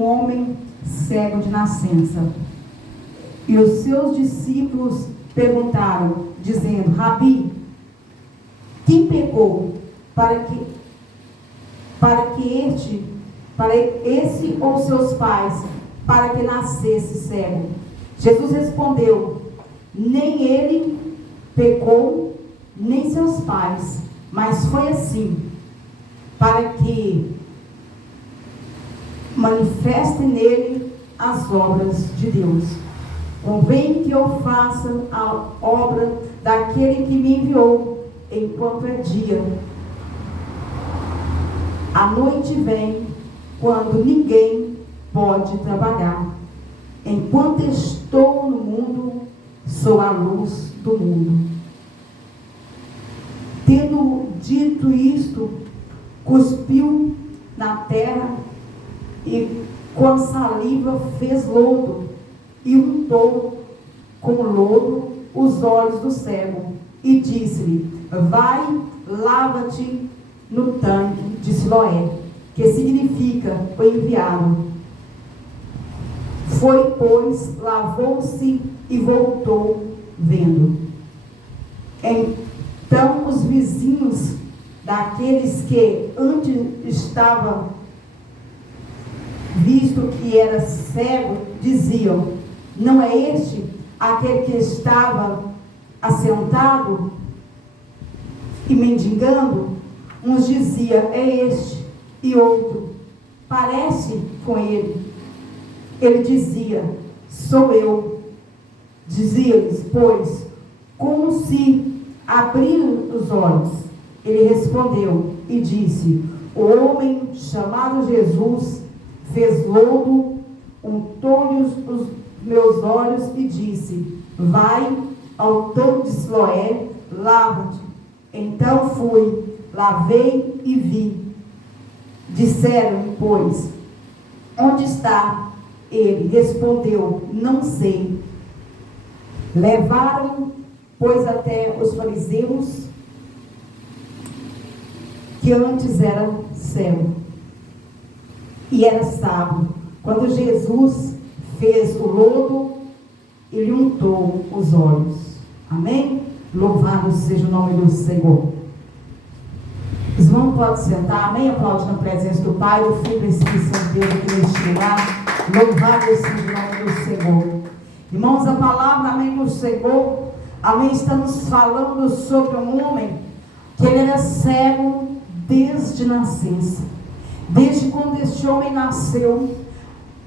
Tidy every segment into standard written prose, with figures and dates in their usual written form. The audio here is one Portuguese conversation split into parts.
um homem cego de nascença. E os seus discípulos perguntaram, dizendo: Rabi, quem pecou para esse ou seus pais, para que nascesse cego? Jesus respondeu: nem ele pecou, nem seus pais, mas foi assim, para que manifeste nele as obras de Deus. Convém que eu faça a obra daquele que me enviou, enquanto é dia. A noite vem, quando ninguém pode trabalhar. Enquanto estou no mundo, sou a luz do mundo. Tendo dito isto, cuspiu na terra e com a saliva fez lodo e untou com lodo os olhos do cego e disse-lhe: vai, lava-te no tanque de Siloé, que significa o enviado. Foi, pois, lavou-se e voltou vendo. Então os vizinhos daqueles que antes estavam visto que era cego, diziam: não é este aquele que estava assentado e mendigando? Uns diziam: é este, e outro: parece com ele. Ele dizia: sou eu. Dizia-lhes, pois, como se abriram os olhos. Ele respondeu e disse: o homem chamado Jesus fez lodo, untou-lhe os meus olhos e disse: vai ao tanque de Siloé, lava-te. Então fui, lavei e vi. Disseram-lhe, pois, onde está? Ele respondeu: não sei. Levaram, pois, até os fariseus, que antes eram cegos, e era sábado. Quando Jesus fez o lodo, ele untou os olhos. Amém? Louvado seja o nome do Senhor. Os irmãos podem sentar. Amém? Aplaude na presença do Pai, do Filho e do Espírito Santo de Deus aqui neste lugar. Louvado seja o nome do Senhor. Irmãos, a palavra, amém, do Senhor, amém, está nos falando sobre um homem que ele era cego desde nascença. Desde quando este homem nasceu,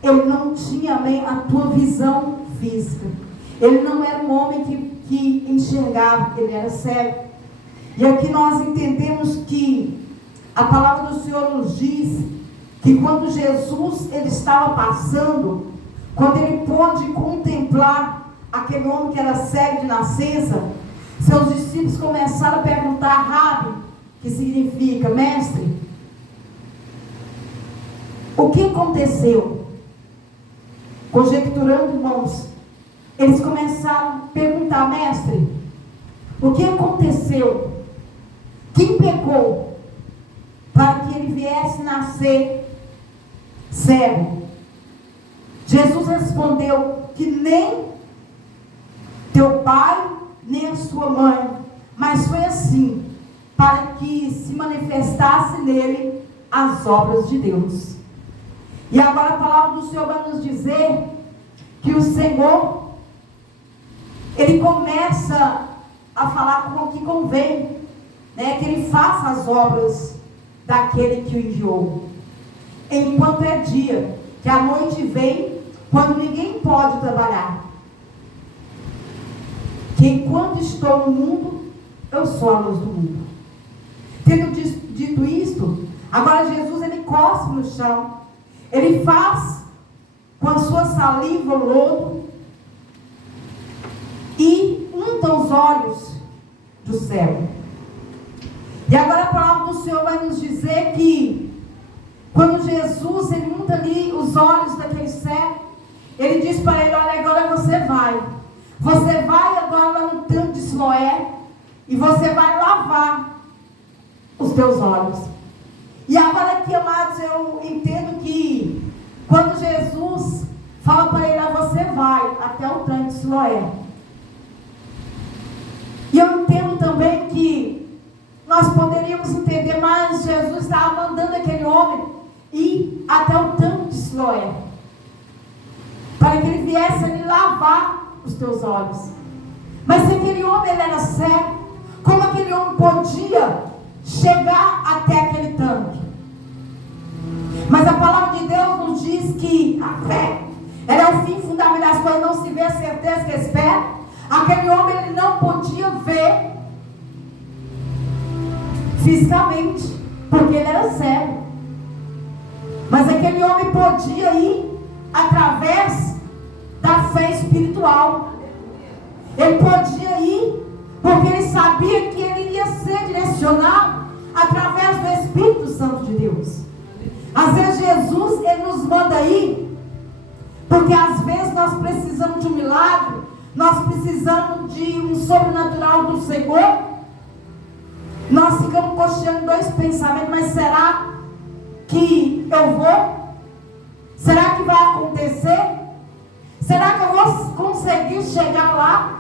ele não tinha, amém, a tua visão física. Ele não era um homem que enxergava, ele era cego. E aqui nós entendemos que a palavra do Senhor nos diz que quando Jesus ele estava passando, quando ele pôde contemplar aquele homem que era cego de nascença, seus discípulos começaram a perguntar: Rabi, que significa mestre, o que aconteceu? Conjecturando, irmãos, eles começaram a perguntar: mestre, o que aconteceu? Quem pecou para que ele viesse nascer cego? Jesus respondeu que nem teu pai, nem a sua mãe, mas foi assim, para que se manifestasse nele as obras de Deus. E agora a palavra do Senhor vai nos dizer que o Senhor, ele começa a falar com o que convém, né, que ele faça as obras daquele que o enviou. Enquanto é dia, que a noite vem, quando ninguém pode trabalhar. Que enquanto estou no mundo, eu sou a luz do mundo. Tendo dito isto, agora Jesus ele cospe no chão, ele faz com a sua saliva o lodo e unta os olhos do cego. E agora a palavra do Senhor vai nos dizer que quando Jesus ele unta ali os olhos daquele cego, ele diz para ele: olha, agora você vai agora lá no tanque de Siloé e você vai lavar os teus olhos. E agora aqui, amados, eu entendo que Quando Jesus fala para ele, você vai até o tanque de Siloé. E eu entendo também que nós poderíamos entender, mas Jesus estava mandando aquele homem ir até o tanque de Siloé, para que ele viesse ali lavar os teus olhos. Mas se aquele homem ele era cego, como aquele homem podia chegar até aquele tanque? Mas a palavra de Deus nos diz que a fé, ela é o fim fundamental das coisas, não se vê a certeza que espera. Aquele homem ele não podia ver fisicamente, porque ele era cego. Mas aquele homem podia ir através da fé espiritual. Ele podia ir porque ele sabia que ele iria ser direcionado através do Espírito Santo de Deus. Às vezes Jesus ele nos manda ir porque às vezes nós precisamos de um milagre, nós precisamos de um sobrenatural do Senhor. Nós ficamos cocheando dois pensamentos, mas será que eu vou? Será que vai acontecer? Será que eu vou conseguir chegar lá?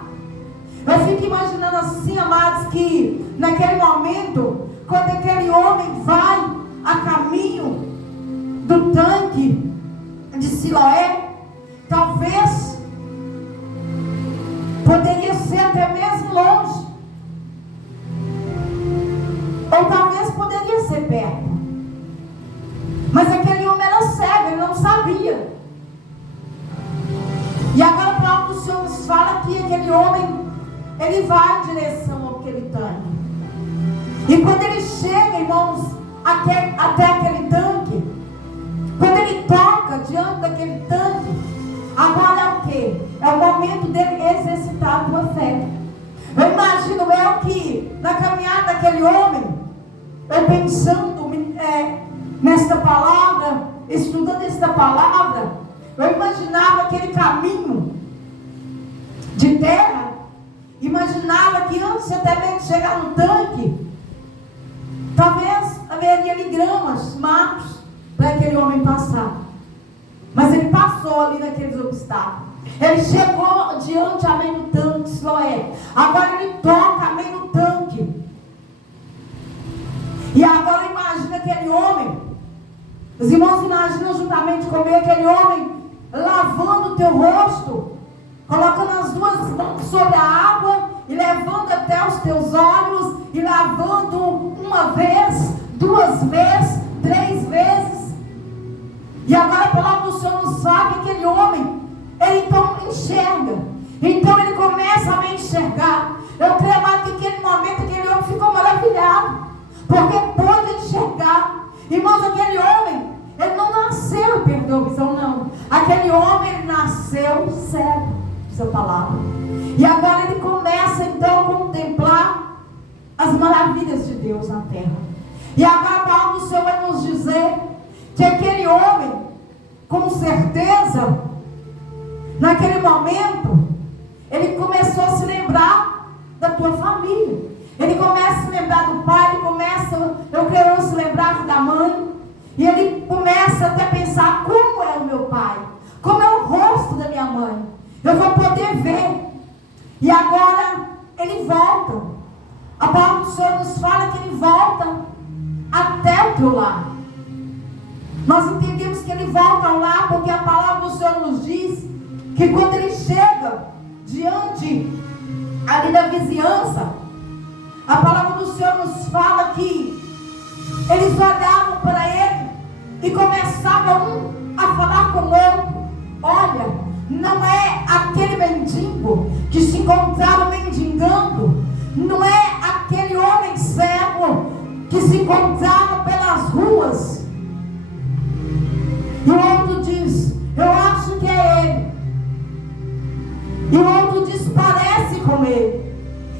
Eu fico imaginando assim, amados, que naquele momento, quando aquele homem vai a caminho do tanque de Siloé, talvez poderia ser até mesmo longe, ou talvez poderia ser perto. Mas aquele homem era cego, ele não sabia. E agora a palavra do Senhor nos fala que aquele homem, ele vai em direção àquele tanque. E quando ele chega, irmãos, até aquele tanque, quando ele toca diante daquele tanque, agora é o quê? É o momento dele exercitar a tua fé. Eu imagino eu que na caminhada daquele homem, eu pensando nesta palavra, estudando esta palavra, eu imaginava aquele caminho de terra, imaginava que antes até mesmo de chegar no tanque, talvez haveria ali gramas, matos, para aquele homem passar. Mas ele passou ali naqueles obstáculos. Ele chegou diante, amém, do tanque de Siloé. Agora ele toca, amém, no tanque. E agora imagina aquele homem. Os irmãos imaginam juntamente comigo aquele homem lavando o teu rosto, colocando as duas mãos sobre a água e levando até os teus olhos e lavando uma vez, duas vezes, três vezes. E agora a palavra do Senhor nos fala que aquele homem, ele então enxerga. Então ele começa a me enxergar. Eu creio, amado, que naquele momento aquele homem ficou maravilhado, porque pôde enxergar. Irmãos, aquele homem, ele não nasceu e perdeu a visão, não. Aquele homem, ele nasceu cego, diz a palavra. E agora ele começa então a contemplar as maravilhas de Deus na terra. E agora a palavra do Senhor vai nos dizer que aquele homem, com certeza, naquele momento, ele começou a se lembrar da tua família. Ele começa a se lembrar do pai, ele começa, eu creio, se lembrar da mãe. E ele começa até a pensar, como é o meu pai? Como é o rosto da minha mãe? Eu vou poder ver. E agora, ele volta. A palavra do Senhor nos fala que ele volta até o teu lar. Nós entendemos que ele volta ao lar porque a palavra do Senhor nos diz que quando ele chega diante ali da vizinhança, a palavra do Senhor nos fala que eles olhavam para ele e começavam a falar com o outro. Olha, não é aquele mendigo que se encontrava mendigando, não é aquele homem cego que se encontrava pelas ruas. E o outro diz, eu acho que é ele. E o outro diz, parece com ele.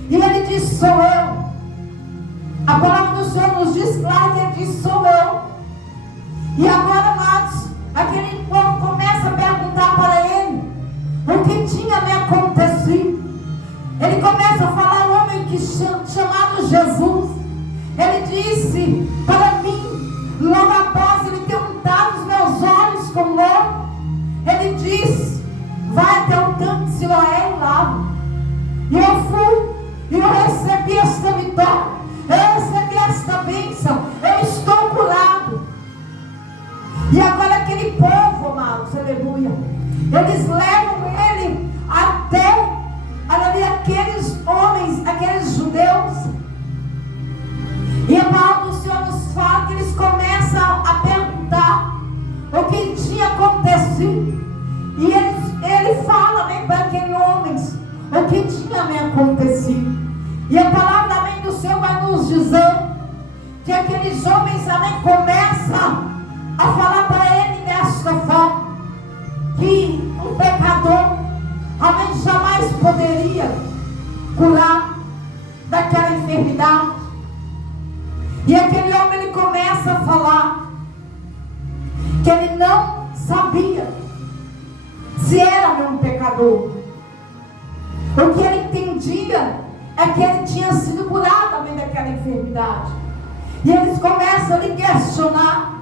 E ele diz, sou eu. A palavra do Senhor nos diz claro que ele diz, sou eu. E agora, amados, a ele disse: vai até o tanque de Siloé e lava. E eu fui, e eu recebi esta vitória, eu recebi esta bênção, eu estou curado. E agora aquele povo, amados, aleluia, eles levam ele até, aleluia, aqueles homens, aqueles judeus. E a palavra do Senhor nos fala que eles começam a perguntar o que tinha acontecido. E ele fala, né, para aqueles homens o que tinha acontecido. E a palavra, amém, do Senhor vai nos dizer que aqueles homens, amém, começam a falar para ele desta forma: que um pecador, amém, jamais poderia curar daquela enfermidade. E aquele homem, ele começa a falar que ele não sabia se era um pecador. O que ele entendia é que ele tinha sido curado também daquela enfermidade. E eles começam a lhe questionar,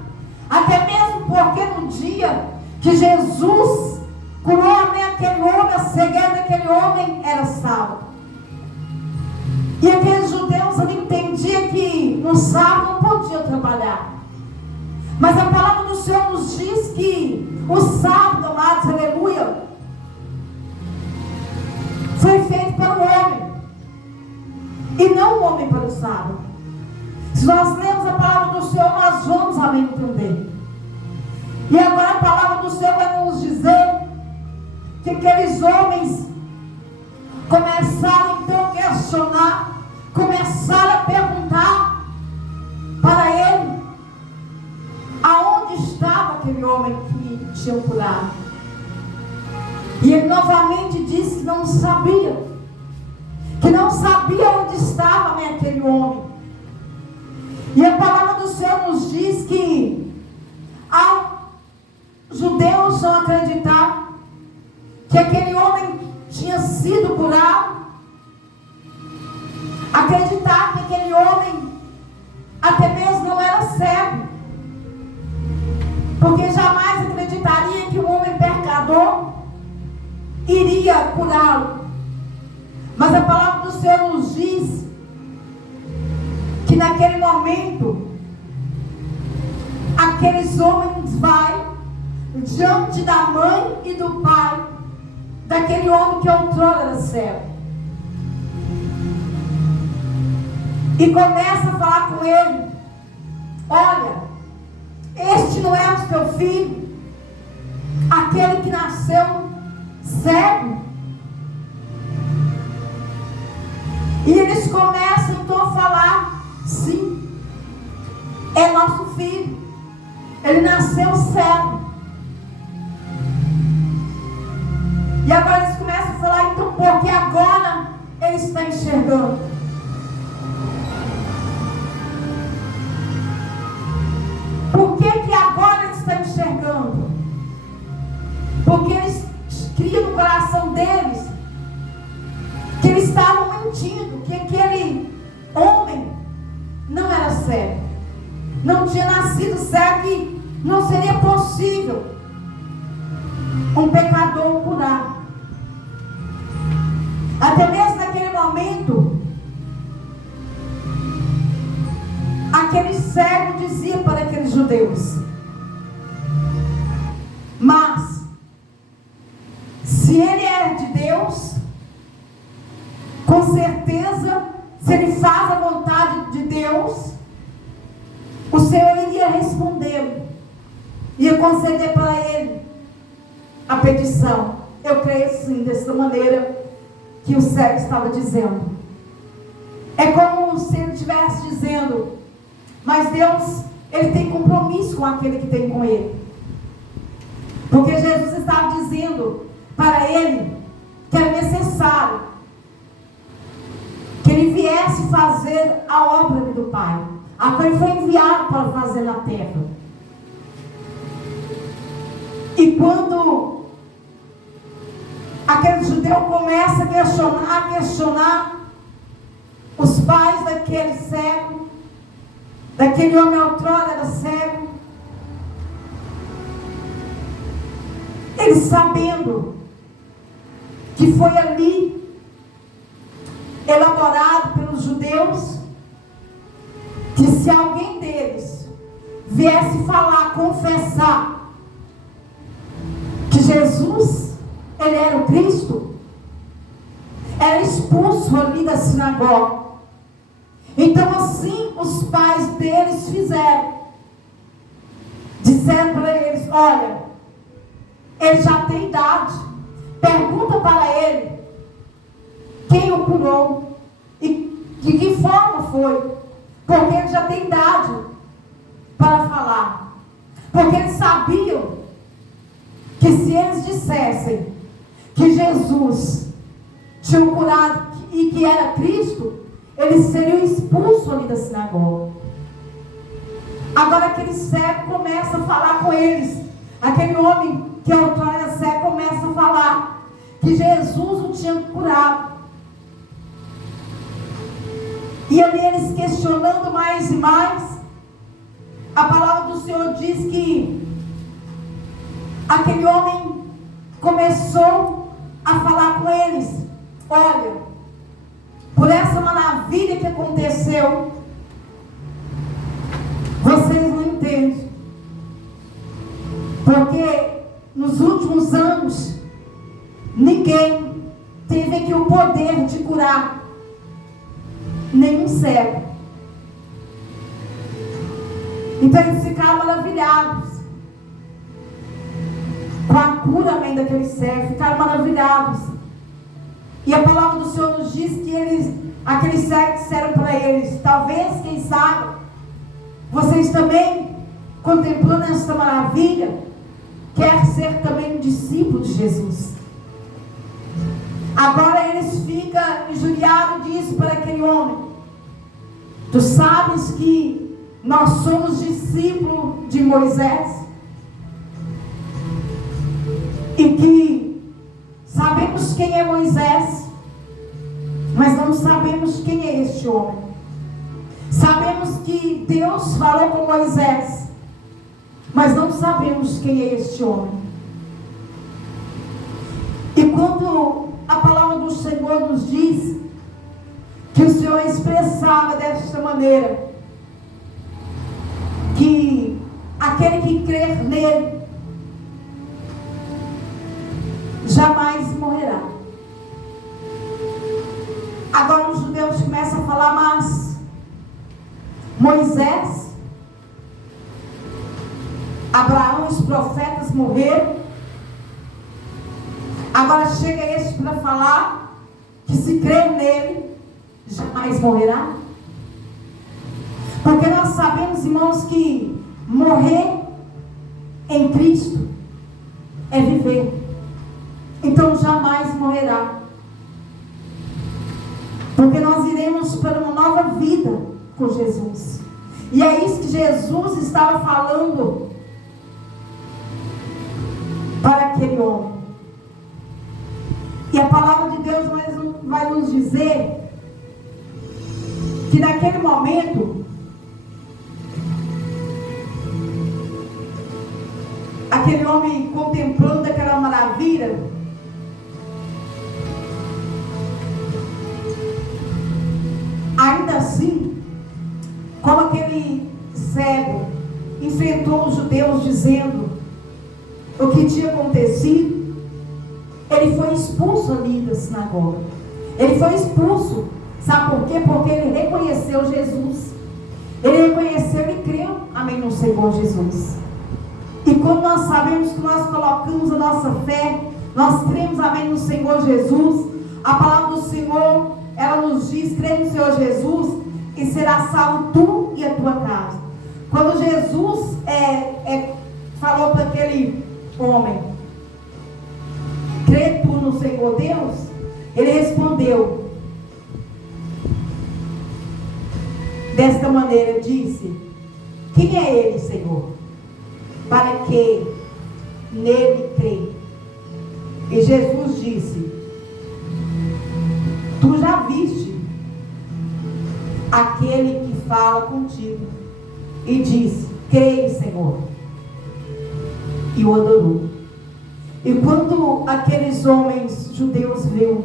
até mesmo porque no dia que Jesus curou aquele homem, a cegueira daquele homem era salvo. E aqueles judeus ali entendiam que no sábado não podiam trabalhar. Mas a palavra do Senhor nos diz que o sábado, amados, aleluia, foi feito para o homem, e não o homem para o sábado. Se nós lemos a palavra do Senhor, nós vamos, amém, entender. E agora a palavra do Senhor vai nos dizer que aqueles homens começaram então a questionar, começaram a perguntar para ele aonde estava aquele homem que tinha curado. E ele novamente disse que não sabia onde estava, né, aquele homem. E a palavra do Senhor nos diz que os judeus vão acreditar que aquele homem tinha sido curado, acreditar que aquele homem até mesmo não era cego, porque jamais acreditaria que um homem pecador iria curá-lo. Mas a palavra do Senhor nos diz que naquele momento aqueles homens vão diante da mãe e do pai daquele homem que outrora era cego, e começa a falar com ele: olha, este não é o teu filho, aquele que nasceu cego? E eles começam então a falar: sim, é nosso filho, ele nasceu cego. E agora eles começam a falar: então, porque agora ele está enxergando. Por que agora ele está enxergando? Porque eles criam no coração deles que eles estavam mentindo, que aquele homem não era cego, não tinha nascido cego, e não seria possível um pecador curar. Até mesmo naquele momento, aquele cego dizia para aqueles judeus: mas se ele é de Deus, com certeza, se ele faz a vontade de Deus, o Senhor iria responder, ia conceder para ele a petição. Eu creio sim, dessa maneira que o cego estava dizendo. É como se ele estivesse dizendo: mas Deus, ele tem compromisso com aquele que tem com ele. Porque Jesus estava dizendo para ele que era necessário que ele viesse fazer a obra do Pai, a qual ele foi enviado para fazer na terra. E quando aquele judeu começa a questionar os pais daquele cego, daquele homem outrora era cego, Eles sabendo que foi ali elaborado pelos judeus, que se alguém deles viesse falar, confessar que Jesus, ele era o Cristo, era expulso ali da sinagoga. Então assim os pais deles fizeram. Disseram para eles: olha, ele já tem idade, pergunta para ele quem o curou e de que forma foi, porque ele já tem idade para falar. Porque eles sabiam que se eles dissessem que Jesus tinha o curado e que era Cristo, eles seriam expulsos ali da sinagoga. Agora aquele cego começa a falar com eles. Aquele homem que outrora era cego começa a falar que Jesus o tinha curado. E ali eles questionando mais e mais, a palavra do Senhor diz que aquele homem começou a falar com eles: olha, por essa maravilha que aconteceu, vocês não entendem, porque nos últimos anos ninguém teve aqui o poder de curar nenhum cego. Então eles ficaram maravilhados com a cura também daquele cego, ficaram maravilhados. E a palavra do Senhor nos diz que aqueles cegos disseram para eles: talvez, quem sabe, vocês também, contemplando esta maravilha, quer ser também um discípulo de Jesus. Agora eles ficam injuriados e dizem para aquele homem: tu sabes que nós somos discípulos de Moisés e que sabemos quem é Moisés, mas não sabemos quem é este homem. Sabemos que Deus falou com Moisés, mas não sabemos quem é este homem. E quando a palavra do Senhor nos diz que o Senhor expressava desta maneira, que aquele que crer nele jamais morrerá. Agora os judeus começam a falar: mas Moisés, Abraão e os profetas morreram, agora chega este para falar que se crer nele jamais morrerá. Porque nós sabemos, irmãos, que morrer em Cristo é viver. Então jamais morrerá, porque nós iremos para uma nova vida com Jesus. E é isso que Jesus estava falando para aquele homem. E a palavra de Deus vai nos dizer que naquele momento aquele homem, contemplando aquela maravilha, ainda assim, como aquele cego enfrentou os judeus dizendo o que tinha acontecido, ele foi expulso ali da sinagoga. Ele foi expulso, sabe por quê? Porque ele reconheceu Jesus. Ele reconheceu e creu, amém, no Senhor Jesus. E quando nós sabemos que nós colocamos a nossa fé, nós cremos, amém, no Senhor Jesus, a palavra do Senhor, ela nos diz: crê no Senhor Jesus e será salvo tu e a tua casa. Quando Jesus falou para aquele homem: crê tu no Senhor Deus, ele respondeu desta maneira, disse: quem é ele, Senhor, para que nele crê? E Jesus disse: tu já viste aquele que fala contigo. E disse: creio, Senhor. E o adorou. E quando aqueles homens judeus viram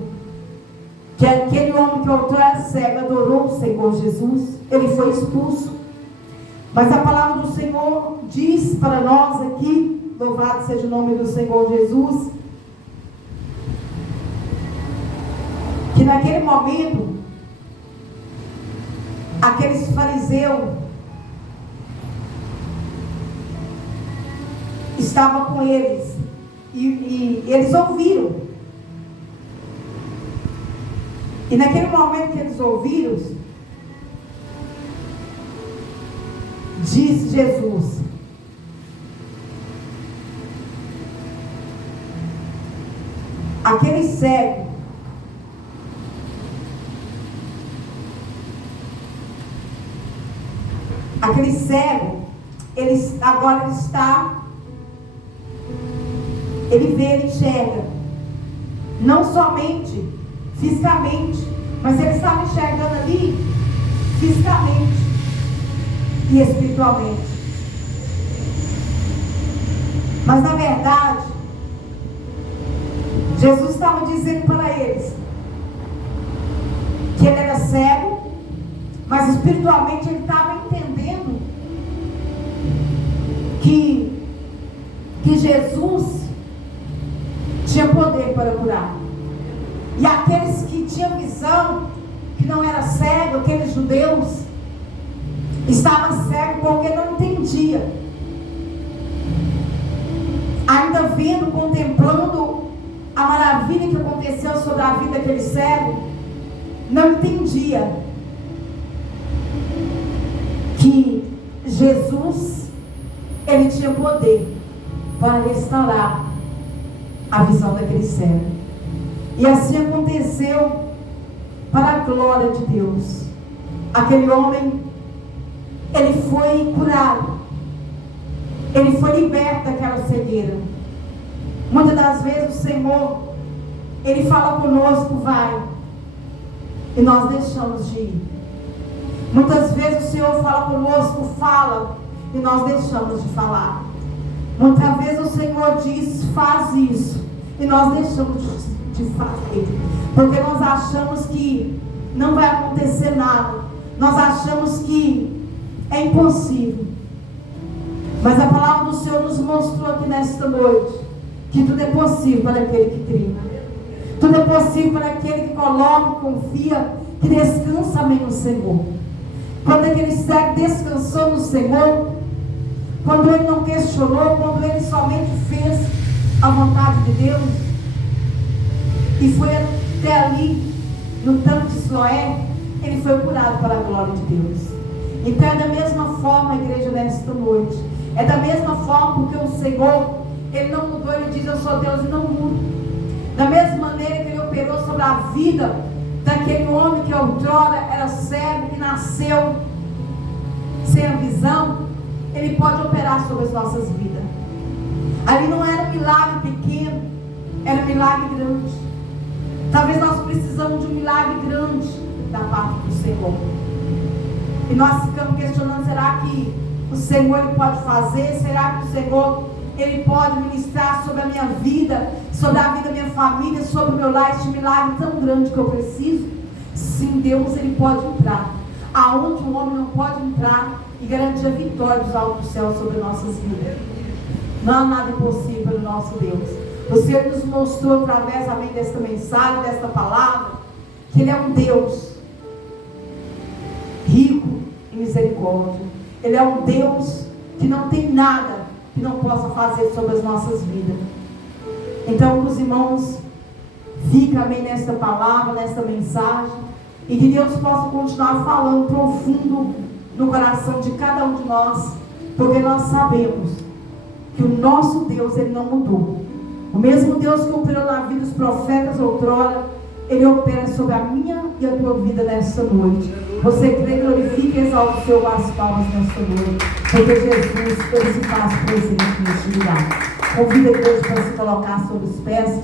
que aquele homem que outrora era cego adorou o Senhor Jesus, ele foi expulso. Mas a palavra do Senhor diz para nós aqui, louvado seja o nome do Senhor Jesus, que naquele momento, aqueles fariseus estavam com eles, e eles ouviram. E naquele momento que eles ouviram, disse Jesus: aquele cego agora ele vê, ele enxerga, não somente fisicamente, mas ele estava enxergando ali fisicamente e espiritualmente. Mas na verdade, Jesus estava dizendo para eles que ele era cego, mas espiritualmente ele estava entendendo que Jesus tinha poder para curar. E aqueles que tinham visão, que não era cego, aqueles judeus, estavam cegos porque não entendia. Ainda vendo, contemplando a maravilha que aconteceu sobre a vida daquele cego, não entendia que Jesus, ele tinha poder para restaurar a visão daquele cego. E assim aconteceu para a glória de Deus. Aquele homem, ele foi curado, ele foi liberto daquela cegueira. Muitas das vezes o Senhor, ele fala conosco, vai, e nós deixamos de ir. Muitas vezes o Senhor fala conosco, fala, e nós deixamos de falar. Muitas vezes o Senhor diz, faz isso, e nós deixamos de fazer, porque nós achamos que não vai acontecer nada, nós achamos que é impossível. Mas a palavra do Senhor nos mostrou aqui nesta noite que tudo é possível para aquele que crê, tudo é possível para aquele que coloca, confia, que descansa bem no Senhor. Quando aquele cego descansou no Senhor, quando ele não questionou, quando ele somente fez a vontade de Deus, e foi até ali, no tanque de Siloé, ele foi curado para a glória de Deus. Então é da mesma forma, a igreja, nesta noite, é da mesma forma, porque o Senhor, ele não mudou, ele diz, eu sou Deus e não mudo. Da mesma maneira que ele operou sobre a vida daquele homem que outrora era cego, que nasceu sem a visão, ele pode operar sobre as nossas vidas. Ali não era um milagre pequeno, era um milagre grande. Talvez nós precisamos de um milagre grande da parte do Senhor. E nós ficamos questionando, será que o Senhor ele pode fazer? Será que o Senhor ele pode ministrar sobre a minha vida, sobre a vida da minha família, sobre o meu lar, este milagre tão grande que eu preciso? Sim, Deus ele pode entrar aonde o homem não pode entrar e garantir a vitória dos altos do céu sobre nossas vidas. Não há nada impossível para o nosso Deus. O Senhor nos mostrou através também desta mensagem, desta palavra, que Ele é um Deus rico em misericórdia. Ele é um Deus que não tem nada que não possa fazer sobre as nossas vidas. Então, os irmãos, fica bem nesta palavra, nesta mensagem, e que Deus possa continuar falando profundo no coração de cada um de nós, porque nós sabemos que o nosso Deus, Ele não mudou. O mesmo Deus que operou na vida dos profetas outrora, Ele opera sobre a minha e a tua vida nesta noite. Você crê, glorifica e exalta o Senhor com as palmas nesta noite, porque Jesus, Ele se faz presente neste lugar. Convido a igreja para se colocar sobre os pés.